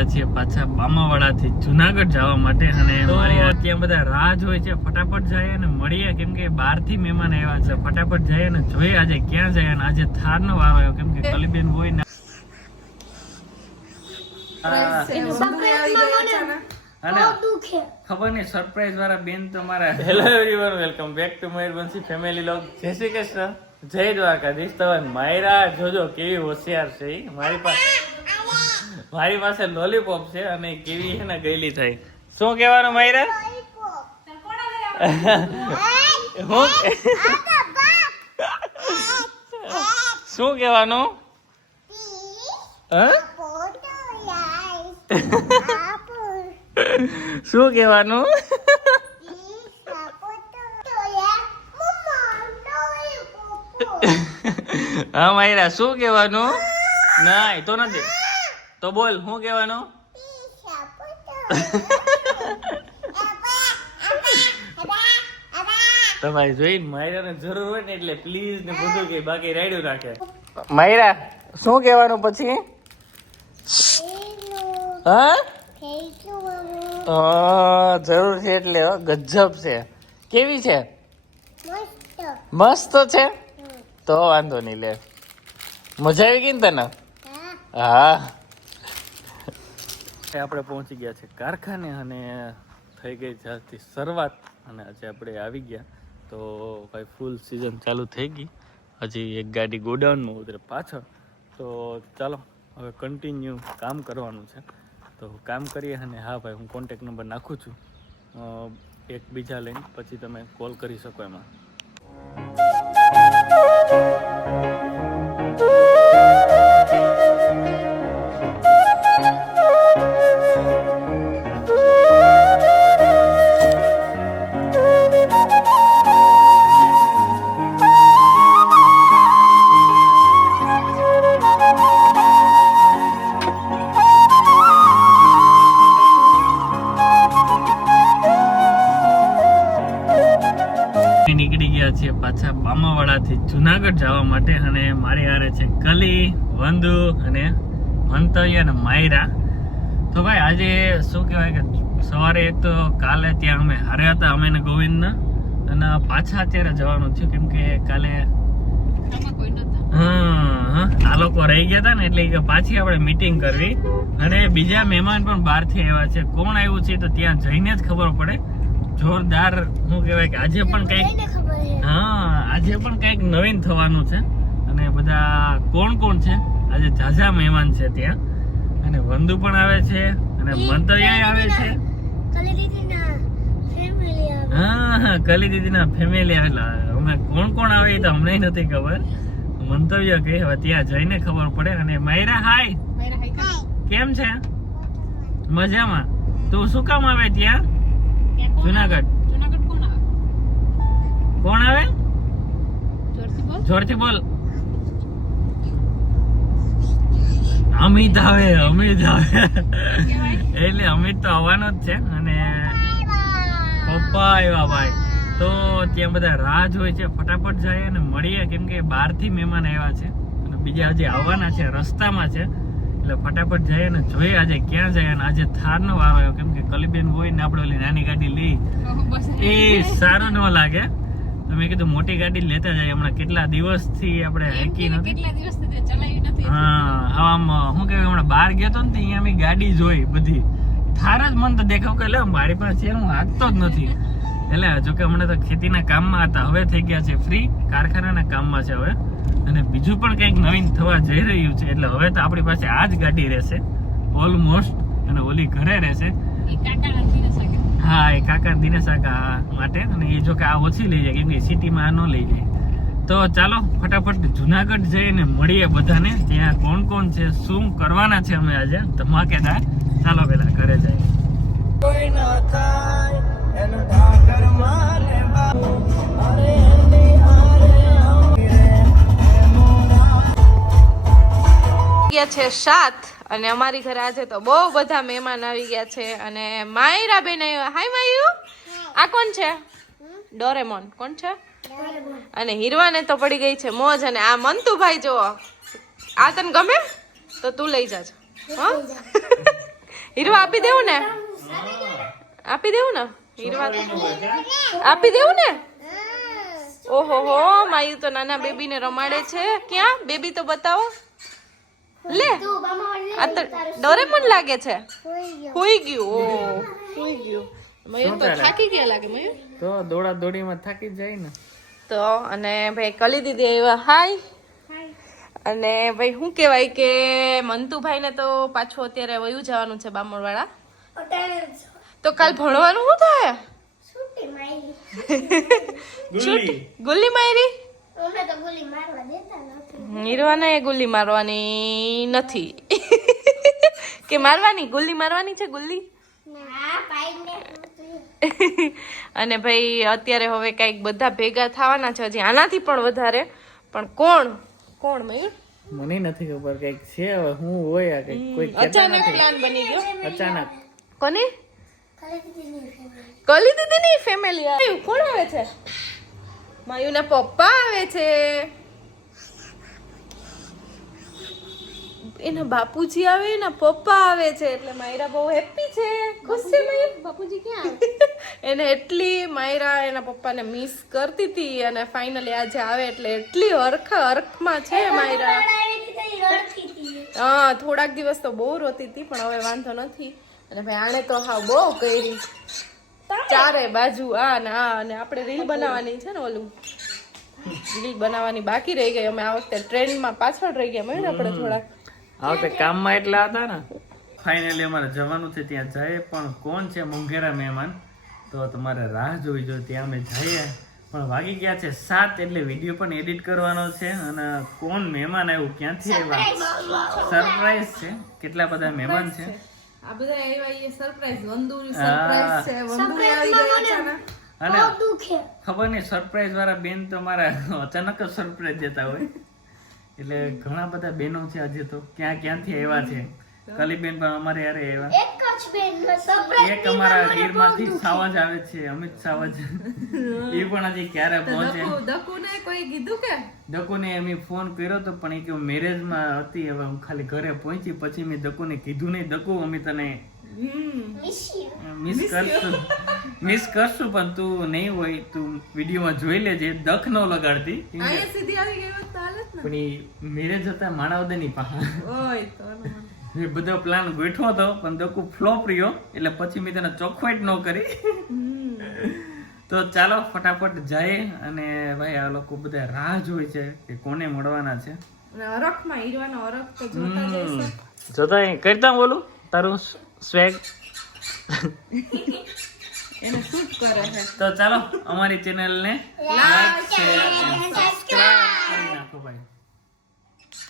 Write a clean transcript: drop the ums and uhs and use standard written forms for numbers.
ગયા છીએ પાછા બામાવાડાથી જુનાગઢ જવા માટે અને ત્યાં બધા રાહ જોઈ છે. ફટાફટ જઈએ અને મળીએ કેમ કે બહારથી મહેમાન આવ્યા છે. ફટાફટ જઈએ અને જોઈએ આજે ક્યાં જાય. અને આજે થારનો વારો આવ્યો કેમ કે કલીબેન હોય ને અને ખબર નહીં સરપ્રાઈઝ વાળા બેન તમારા. Hello everyone, welcome back to Mayurvanshi family vlog. જય શ્રી કૃષ્ણ, જય દ્વારકાધીશ. તો માયરા જોજો કેવી હોશિયાર છે. મારી પાસે લોલીપોપ છે અને કેવી છે ને ગયેલી થઈ. શું કહેવાનું માયરા? શું કહેવાનું? શું કહેવાનું? હા માયરા, શું કહેવાનું? ના તો નથી તો બોલ, શું કહેવાનું? તમારી જોઈને માયરાને જરૂર હોય ને એટલે પ્લીઝ ને બધું કે બાકી રાયડું રાખે. માયરા શું કહેવાનું પછી? હા જરૂર છે એટલે ગજબ છે. કેવી છે? મસ્ત છે. તો વાંધો નહીં, લે મજા આવી ગઈ ને તને? હા આપણે પહોંચી ગયા છે કારખાને અને થઈ ગઈ જ્યાંથી શરૂઆત અને આજે આપણે આવી ગયા તો ભાઈ ફૂલ સિઝન ચાલુ થઈ ગઈ. હજી એક ગાડી ગોડાઉનમાં ઉતરે પાછળ. તો ચાલો હવે કન્ટિન્યુ કામ કરવાનું છે તો કામ કરીએ. અને હા ભાઈ, હું કોન્ટેક નંબર નાખું છું એકબીજા લઈને, પછી તમે કોલ કરી શકો એમાં. નીકળી ગયા છીએ પાછા બામાવાડાથી જુનાગઢ જવા માટે. અને મારી હારે છે કલી, વંદુ અને મંતવ્ય અને માયરા. તો ભાઈ આજે શું કહેવાય કે સવારે એક તો કાલે ત્યાં અમે હાર્યા હતા અમે ને ગોવિંદના, અને પાછા અત્યારે જવાનું થયું કેમ કે કાલે આ લોકો રહી ગયા હતા ને એટલે કે પાછી આપણે મીટિંગ કરવી. અને બીજા મહેમાન પણ બહારથી આવ્યા છે. કોણ આવ્યું છે તો ત્યાં જઈને જ ખબર પડે. જોરદાર શું કહેવાય કે આજે પણ કંઈક નવીન થવાનું છે. અને બધા કોણ કોણ છે આજે? ઝાઝા મહેમાન છે ત્યાં. અને વંદુ પણ આવે છે અને મંતવ્ય આવે છે. હા કલી દીદીના ફેમિલી આવેલા. અમે કોણ કોણ આવે તો અમને નથી ખબર. મંતવ્ય કે હવે ત્યાં જઈને ખબર પડે. અને માયરા હાય, કેમ છે? મજામાં. તું શું કામ આવે ત્યાં જુનાગઢ? કોણ આવે? જોરથી બોલ. અમિત આવે. એટલે અમિત તો આવવાનો જ છે. અને પપ્પા આવ્યા ભાઈ. તો ત્યાં બધા રાહ જોઈ છે. ફટાફટ જાય અને મળીએ કેમ કે બહારથી મહેમાન આવ્યા છે અને બીજા હજી આવવાના છે, રસ્તામાં છે. એટલે ફટાફટ જઈએ અને જોઈએ આજે ક્યાં જાય. અને આજે થારનો વારો આવ્યો કેમ કે કલીબેન હોય ને આપણે ઓલી નાની ગાડી લઈ એ સારું ન લાગે. તો મેં કીધું મોટી ગાડી લેતા જાય. હમણાં કેટલા દિવસથી આપણે હેકી નથી. હા આમ શું કહેવાય, હમણાં બહાર ગયો તો ને અહીંયા મેં ગાડી જોઈ બધી. થાર જ મન તો દેખાવ કે લે મારી પાસે છે, હું હાંકતો જ નથી. એટલે જોકે હમણાં તો ખેતીના કામમાં હતા, હવે થઈ ગયા છે ફ્રી, કારખાનાના કામમાં છે હવે. અને બીજું પણ કંઈક નવીન થવા જઈ રહ્યું છે. એટલે હવે તો આપણી પાસે આ જ ગાડી રહેશે ઓલમોસ્ટ. અને ઓલી ઘરે રહેશે. હા એ કાકા દિનેશ કાકા માટે. અને એ જો કે આ ઓછી લઈ જાય કેમ કે સિટીમાં આ ન લઈ જાય. તો ચાલો ફટાફટ જુનાગઢ જઈને મળીએ બધાને. ત્યાં કોણ કોણ છે, શું કરવાના છે અમે આજે ધમાકેદાર. ચાલો પેલા ઘરે જઈએ. કોઈ ના થાય એનો ઠાકર મારે ગયા છે 7 અને અમારી ઘરે આજે તો બહુ બધા મહેમાન આવી ગયા છે. અને માયરા બેન આવ્યા. હાય માયુ, આ કોણ છે? ડોરેમોન. કોણ છે? અને હીરવાને તો પડી ગઈ છે મોજ. અને આ મંતુભાઈ જો આ તને ગમે તો તું લઈ જાજો. હા હીરવા આપી દેવું ને આપી દેવું ને હીરવા આપી દેવું ને ઓહો હો માયુ તો નાના બેબી ને રમાડે છે ક્યાં બેબી તો બતાવો લે આ તો ડોરેમોન લાગે છે હુઈ ગયું ઓ હુઈ ગયું મયુર તો થાકી ગયા લાગે મયુર તો દોડા દોડીમાં થાકી જાય ને તો અને ભાઈ કલી દીદી આવ્યા હાય અને ભાઈ શું કહેવાય કે મંતુભાઈ ને તો પાછું અત્યારે વયું જવાનું છે બામણવાળા તો કાલ ભણવાનું શું થાય ગુલ્લી મારી હીરવાને ગુલ્લી મારવાની નથી કે મારવાની ગુલ્લી મારવાની છે ગુલ્લી અને ભાઈ અત્યારે હવે કઈક બધા ભેગા થવાના છે હજી આનાથી પણ વધારે પણ કોણ મયુર મને નથી ખબર કઈક છે હવે હું હોય આ કઈક કોઈ કહેતા અચાનક નથી પ્લાન બની ગયો અચાનક કોની કલી દીદીની ફેમિલી કોણ આવે છે માયુના પપ્પા આવે છે એના બાપુજી આવે એના પપ્પા આવે છે એટલે માયરા બહુ હેપી છે ખુશ છે મયુર બાપુજી ક્યાં એને એટલી માયરા એના પપ્પાને મિસ કરતી હતી અને ફાઇનલી આજે આવે એટલે એટલી હરખમાં છે માયરા હા થોડાક દિવસ તો બહુ રોતી હતી પણ હવે વાંધો નથી અને ભાઈ આણે તો હાવ બહુ કરી ચારે બાજુ આ ને આપણે રીલ બનાવવાની છે ને ઓલું રીલ બનાવવાની બાકી રહી ગઈ અમે આ વખતે ટ્રેન્ડમાં પાછળ રહી ગયા મેં આપણે થોડાક આ વખતે કામમાં એટલા હતા ને ફાઇનલી અમારે જવાનું છે ત્યાં જાય પણ કોણ છે મોંઘેરા મહેમાન તો તમારે રાહ જોવી જોઈએ ત્યાં અમે જઈએ પણ વાગી ગયા છે 7 એટલે વિડીયો પણ એડિટ કરવાનો છે અને કોણ મહેમાન આવ્યું ક્યાંથી આવ્યા સરપ્રાઈઝ છે કેટલા બધા મહેમાન છે આ બધા એવા એ સરપ્રાઈઝ વંદુની સરપ્રાઈઝ છે વંદુ આવી ગયા છે ને અને ખબર નહીં સરપ્રાઈઝ વાળા બેન તો મારા અચાનક જ સરપ્રાઈઝ દેતા હોય એટલે ઘણા બધા બહેનો છે આજે તો ક્યાંથી આવ્યા છે કલીબેન પણ અમારે યારે આવ્યા એક અમારા ગીરમાંથી સાવજ આવે છે અમિત સાવજ એ પણ હજી ક્યારે પહોંચે દકુને કોઈ કીધું કે દકુને એમ ફોન કર્યો તો પણ એ કે મેરેજમાં હતી હવે હું ખાલી ઘરે પહોંચી પછી મેં દકુને કીધું નહીં દકુ અમે તને મિસ કરશું પણ તું નહીં હોય તું વિડીયોમાં જોઈ લેજે દખ ન લગાડતી પણ એ મેરેજ હતા માણાવદરની પાસે એ બધો પ્લાન ગોઠવો હતો પણ દકુ ફ્લોપ રહ્યો એટલે પછી મેં તને ચોખવાટ ન કરી તો ચાલો ફટાફટ જાય અને ભાઈ આ લોકો બધા રાહ જોઈ છે કે કોને મળવાના છે અરખમાં હીરવાનો અરખ તો જોતા જઈશું જોતા કરતા બોલું તારું સ્વેગ એને શૂટ કરે છે તો ચાલો અમારી ચેનલ ને લાઈક શેર